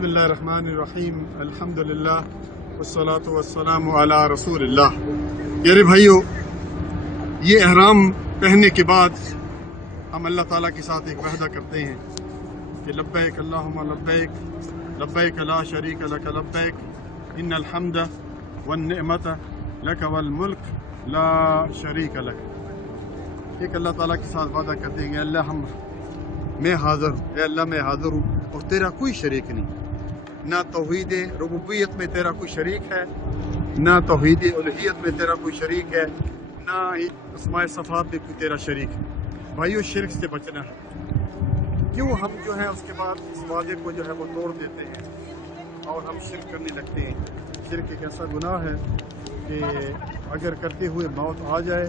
बिस्मिल्लाहिर्रहमानिर्रहीम अल्हम्दुलिल्लाह वस्सलातु वस्सलामु अला रसूलिल्लाह। प्यारे भाइयों, ये एहराम पहनने के बाद हम अल्लाह ताला के साथ एक वादा करते हैं कि लब्बैक अल्लाहुम्मा लब्बैक लब्बैक ला शरीक लक लब्बैक इन्नल हम्दा वन निअमता लक वल मुल्क ला शरीक लक। एक अल्लाह ताला के साथ वादा करते हैं कि अल्लाह मैं हाज़िर हूँ, अल्लाह मैं हाज़िर हूँ और तेरा कोई शरीक नहीं। ना तौहीद रुबूबियत में तेरा कोई शरीक है, ना तौहीद उलूहियत में तेरा कोई शरीक है, ना ही अस्माए सफ़ात में कोई तेरा शरीक है। भाइयों, शिर्क से बचना है। क्यों हम जो है उसके बाद इस वादे को जो है वो तोड़ देते हैं और हम शिर्क करने लगते हैं। शिर्क एक ऐसा गुनाह है कि अगर करते हुए मौत आ जाए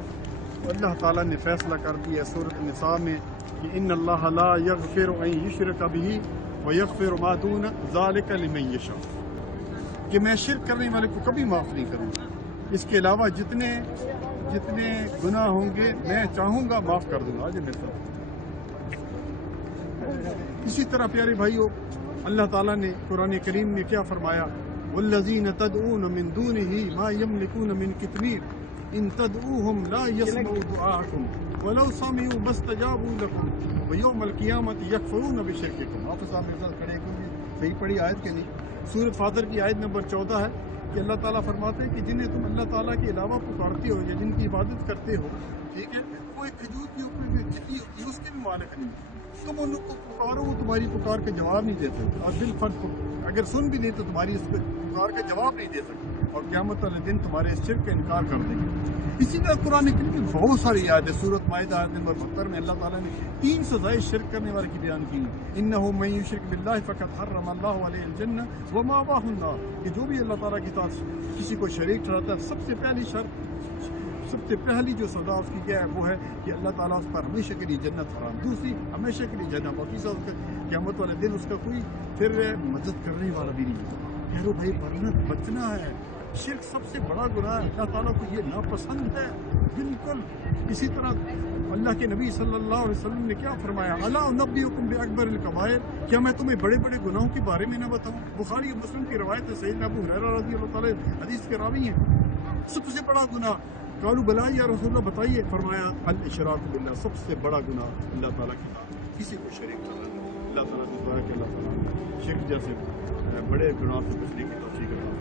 तो अल्लाह ताला ने फैसला कर दिया सूरत निसा में कि इन्नल्लाह ला यग़फ़िरु अन युश्रका बिही व यग़फ़िरु मा दून ज़ालिका लिमन यशा, कि मैं शिर्क करने वाले को कभी माफ़ नहीं करूँगा। इसके अलावा जितने जितने गुनाह होंगे मैं चाहूँगा माफ़ कर दूँगा। आज मैं सब इसी तरह प्यारे भाइयों, अल्लाह ताला ने कुरान करीम में क्या फरमाया, वल्लज़ीन तदऊन मिन दूनिही मा यमलिकून मिन कितमीर इन तदऊहुम ला यस्मऊ दुआअकुम वलौ समिऊ मस्तजाबू लकुम व यौमल क़ियामति यकफुरून बिशिर्किकुम। आप सामने खड़े होंगे, सही पढ़ी आयत के नहीं, सूरत फातर की आयत नंबर 14 है कि अल्लाह ताला फरमाते हैं कि जिन्हें तुम अल्लाह ताला के अलावा पुकारते हो या जिनकी इबादत करते हो, ठीक है, वो एक खजूर के ऊपर में खिली होती है, उसके भी मालिक नहीं। तुम उनको पुकारो, वो तुम्हारी पुकार का जवाब नहीं दे सकते, और दिल फर्ज अगर सुन भी नहीं तो तुम्हारी उस पुकार का जवाब नहीं दे सकते, और क़यामत वाले दिन तुम्हारे इस शिर्क का इनकार कर देंगे। इसी तरह कुरान करीम में बहुत सारी आयतें, सूरत माइदा आयत नंबर 72 में अल्लाह ताला ने 3 सज़ाएं शिर्क करने वाले की बयान की। इन्नहु मन युश्रिक बिल्लाहि फ़क़द हर्रमल्लाहु अलैहिल जन्नह व मावाहुन नार, कि जो भी अल्लाह ताला के साथ किसी को शरीक ठहराता है, सबसे पहली जो सज़ा उसकी क्या है, वो है कि अल्लाह ताला उस पर हमेशा के लिए जन्नत हराम, दूसरी हमेशा के लिए जन्नत, बाकी सब क़यामत वाले दिन उसका कोई फिर मदद करने वाला भी नहीं है। यारो भाई, बचना है। शिर्क सबसे बड़ा गुनाह है, अल्लाह ताला को ये नापसंद है बिल्कुल। इसी तरह अल्लाह के नबी सल्लल्लाहु अलैहि वसल्लम ने क्या फरमाया, अला उनब्बिउकुम बिअकबरिल कबाइर, क्या मैं तुम्हें बड़े बड़े गुनाहों के बारे में न बताऊं। बुखारी और मुस्लिम की रवायत है, सैयदना अबू हुरैरा रज़ियल्लाहु ताला हदीस के रावी हैं। सबसे बड़ा गुनाह, कालू बला या रसूलल्लाह, बताइए, फरमाया अल इशराक बिल्लाह, सबसे बड़ा गुनाह अल्लाह ताला के साथ किसी को शरीक करना। अल्लाह ताला से दुआ है कि अल्लाह ताला शिर्क जैसे बड़े गुनाह से बचने की तौफीक रहे।